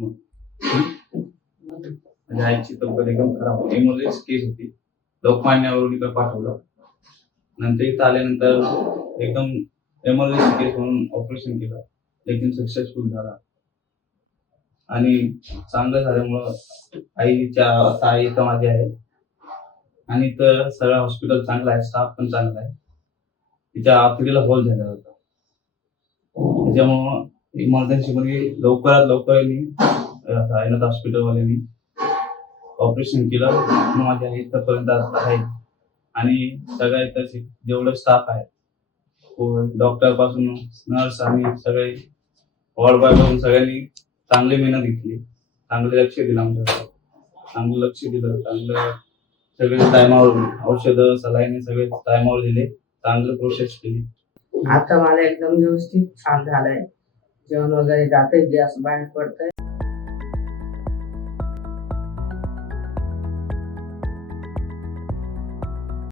मग माझ्या आईची तब्येत एकदम खराब होती, इमर्जन्सी केस होती. लोकमान्यावरून इकडे पाठवलं. नंतर इथं आल्यानंतर एकदम इमर्जन्सी केस म्हणून ऑपरेशन केलं, लेकिन सक्सेसफुल झाला आणि चांगलं झाल्यामुळं आई इथं माझी आहे आणि इथं सगळं हॉस्पिटल चांगलं आहे, स्टाफ पण चांगला आहे. तिच्या आतडीला होल झालेला होता, त्याच्यामुळं इमर्जन्सी मध्ये लवकरात लवकर साईनाथ हॉस्पिटलवाल्यांनी ऑपरेशन केलं. माझी आई इथपर्यंत आहे आणि सगळ्या इथं जेवढं स्टाफ आहे, डॉक्टर पासून नर्स आणि सगळे वॉर्ड बॉय पासून सगळ्यांनी चांगली मेहनत घेतली, चांगले लक्ष दिलं आमच्याकडे, चांगलं लक्ष दिलं, चांगलं सगळे टायमावर औषधं सलाईन सगळे टायमावर दिले, चांगलं प्रोसेस केली. आता मला एकदम व्यवस्थित छान झालंय, जेवण वगैरे जातंय, गॅस बाहेर पडतंय.